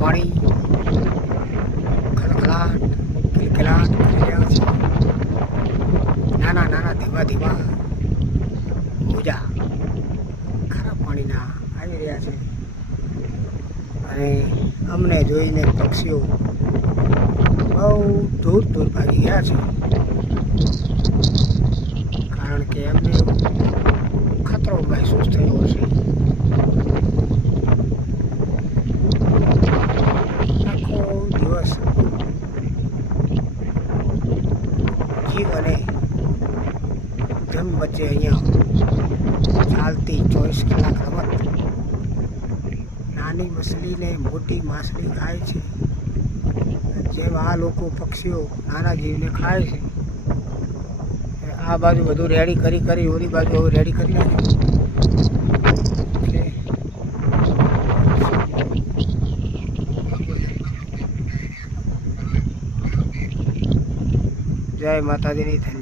પાણી ખળખળાટ કિલકિલાટ કરી રહ્યા છે. નાના નાના ધીમા ધીમા મોજા ખારા પાણીના આવી રહ્યા છે અને અમને જોઈને પક્ષીઓ બહુ દૂર દૂર ભાગી ગયા છે, કારણ કે એમને ખતરો મહેસૂસ થયો હશે. આખો દિવસ જીવ અને જમ વચ્ચે અહીંયા ચાલતી 24 કલાક રમત. નાની મછલીને મોટી માછલી ખાય છે, જેમ આ લોકો પક્ષીઓ નાના જીવને ખાય છે. આ બાજુ બધું રેડી કરી ઓલી બાજુ હવે રેડી કરી નાખ્યું. જય માતાજીની ધન્યવાદ.